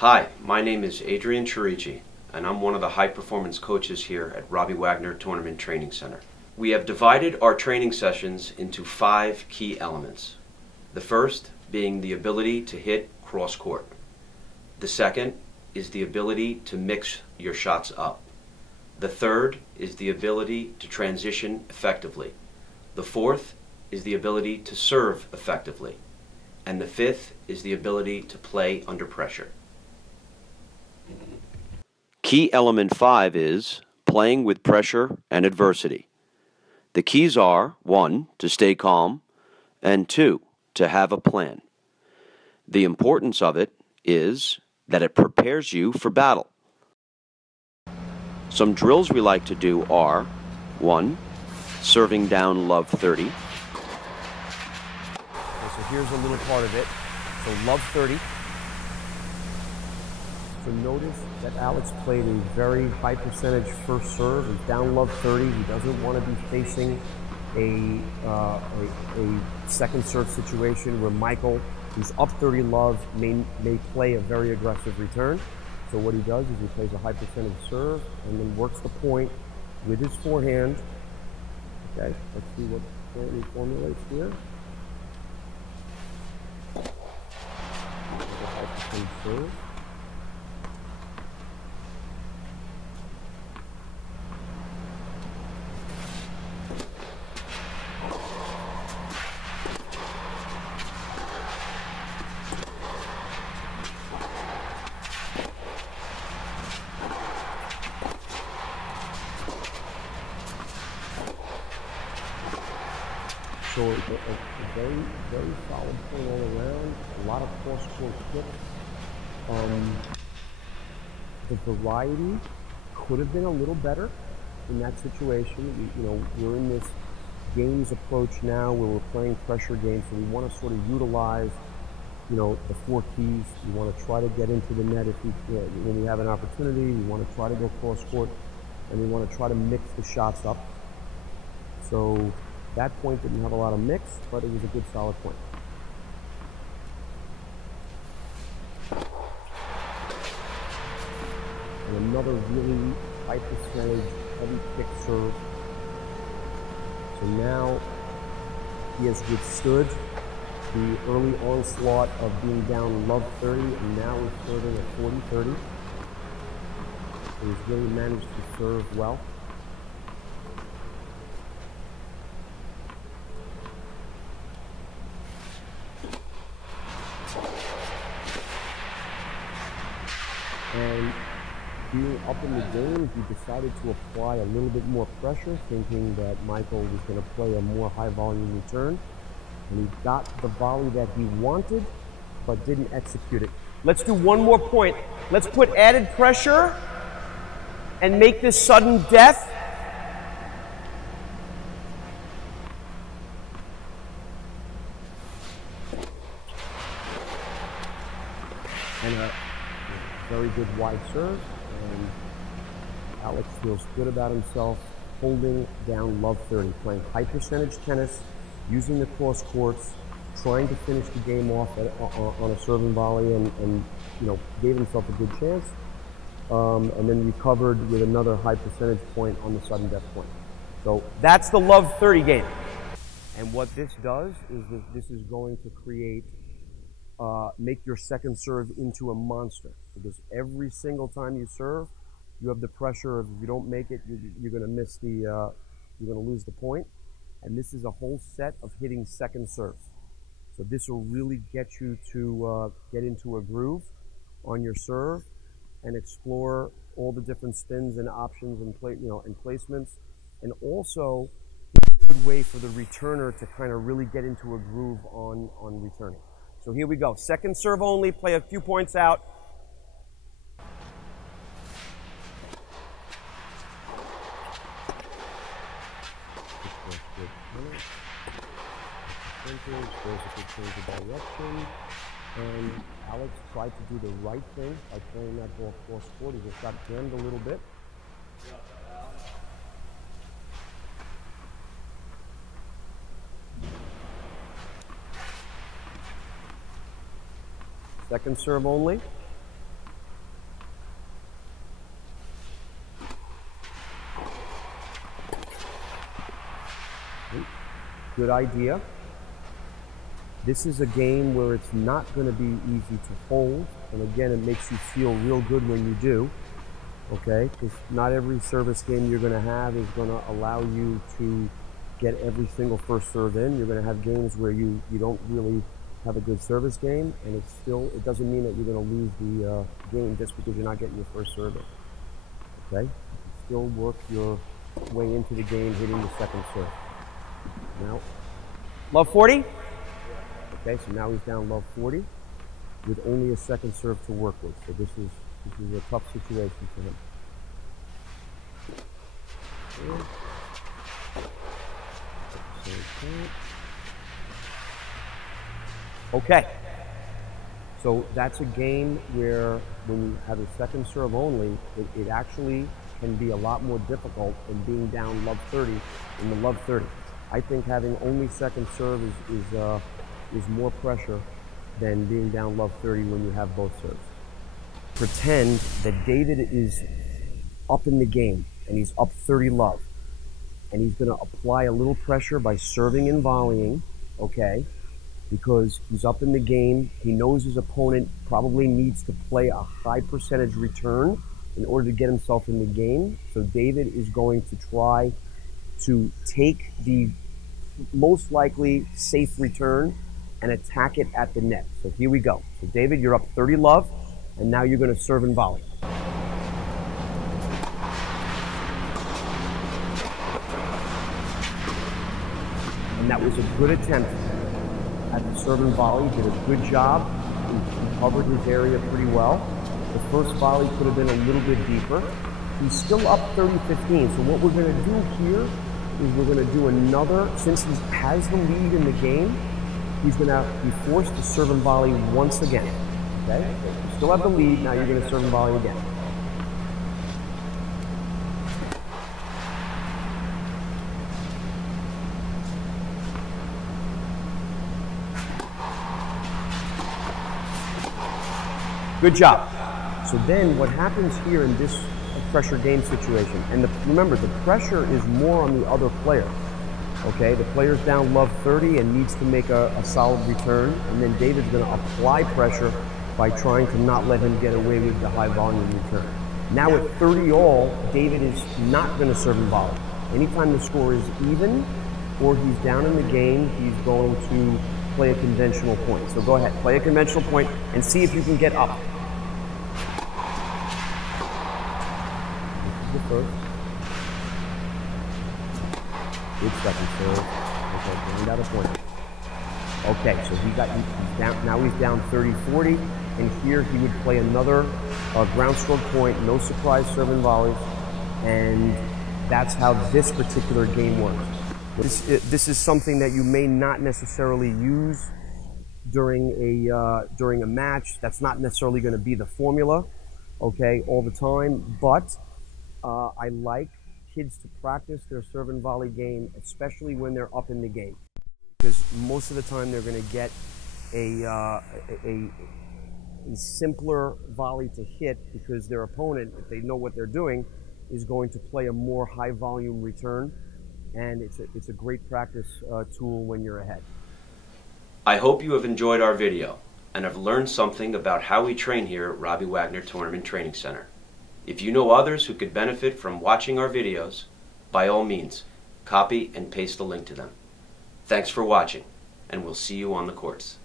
Hi, my name is Adrian Chirici, and I'm one of the high performance coaches here at Robbie Wagner Tournament Training Center. We have divided our training sessions into 5 key elements. The first being the ability to hit cross court. The second is the ability to mix your shots up. The third is the ability to transition effectively. The fourth is the ability to serve effectively. And the fifth is the ability to play under pressure. Key element 5 is playing with pressure and adversity. The keys are 1, to stay calm, and 2, to have a plan. The importance of it is that it prepares you for battle. Some drills we like to do are 1, serving down love 30. Okay, so here's a little part of it. So love 30. So notice that Alex played a very high percentage first serve. He's down love 30. He doesn't want to be facing a second serve situation where Michael, who's up 30 love, may play a very aggressive return. So what he does is he plays a high percentage serve and then works the point with his forehand. Okay, let's see what point he formulates here. A high percentage serve. So a very, very solid point all around. A lot of cross-court kicks. The variety could have been a little better in that situation. We're in this games approach now where we're playing pressure games, so we want to sort of utilize, the 4 keys. We want to try to get into the net when we have an opportunity. We want to try to go cross-court, and we want to try to mix the shots up. So that point didn't have a lot of mix, but it was a good solid point. And another really high percentage heavy kick serve. So now he has withstood the early onslaught of being down love 30, and now he's serving at 40-30. So he's really managed to serve well. And being up in the game, he decided to apply a little bit more pressure, thinking that Michael was going to play a more high volume return. And he got the volley that he wanted, but didn't execute it. Let's do one more point. Let's put added pressure and make this sudden death. And a very good wide serve, and Alex feels good about himself holding down love 30, playing high percentage tennis, using the cross courts, trying to finish the game off on a serving volley, and gave himself a good chance, and then recovered with another high percentage point on the sudden death point. So that's the love 30 game. And what this does is that this is going to create make your second serve into a monster, because every single time you serve, you have the pressure of, if you don't make it, you're going to miss the, you're going to lose the point. And this is a whole set of hitting second serves. So this will really get you to get into a groove on your serve and explore all the different spins and options and and placements, and also a good way for the returner to kind of really get into a groove on returning. So here we go. Second serve only, play a few points out. Change of direction. And Alex tried to do the right thing by playing that ball cross court. He just got jammed a little bit. Second serve only. good idea. This is a game where it's not going to be easy to hold, and again, it makes you feel real good when you do, okay? Because not every service game you're going to have is going to allow you to get every single first serve in. You're going to have games where you don't really have a good service game, and it doesn't mean that you're going to lose the game just because you're not getting your first serve in, okay? You can still work your way into the game hitting the second serve. Now, love 40? Okay, so now he's down love 40 with only a second serve to work with. So this is a tough situation for him. Okay, so that's a game where when you have a second serve only, it actually can be a lot more difficult than being down love 30 in the love 30. I think having only second serve is more pressure than being down love 30 when you have both serves. Pretend that David is up in the game and he's up 30 love, and he's going to apply a little pressure by serving and volleying, okay? Because he's up in the game, he knows his opponent probably needs to play a high percentage return in order to get himself in the game. So David is going to try to take the most likely safe return and attack it at the net. So here we go. So David, you're up 30 love, and now you're going to serve and volley. And that was a good attempt at the serve and volley. Did a good job. He covered his area pretty well. The first volley could have been a little bit deeper. He's still up 30-15. So what we're going to do here is we're going to do another, since he has the lead in the game, he's going to be forced to serve and volley once again. Okay? You still have the lead, now you're going to serve and volley again. Good job. So then what happens here in this pressure game situation, and remember, the pressure is more on the other player. Okay, the player's down love 30 and needs to make a solid return, and then David's going to apply pressure by trying to not let him get away with the high volume return. Now at 30 all, David is not going to serve and volley. Anytime the score is even or he's down in the game, he's going to play a conventional point. So go ahead, play a conventional point and see if you can get up. This is the first. Good second serve. Okay, going out a point. Okay, so he's down, now he's down 30-40, and here he would play another ground stroke point, no surprise serve and volleys, and that's how this particular game works. This is something that you may not necessarily use during a match. That's not necessarily going to be the formula, okay, all the time, but I like kids to practice their serve and volley game, especially when they're up in the game, because most of the time they're going to get a simpler volley to hit because their opponent, if they know what they're doing, is going to play a more high volume return, and it's a great practice tool when you're ahead. I hope you have enjoyed our video and have learned something about how we train here at Robbie Wagner Tournament Training Center. If you know others who could benefit from watching our videos, by all means, copy and paste the link to them. Thanks for watching, and we'll see you on the courts.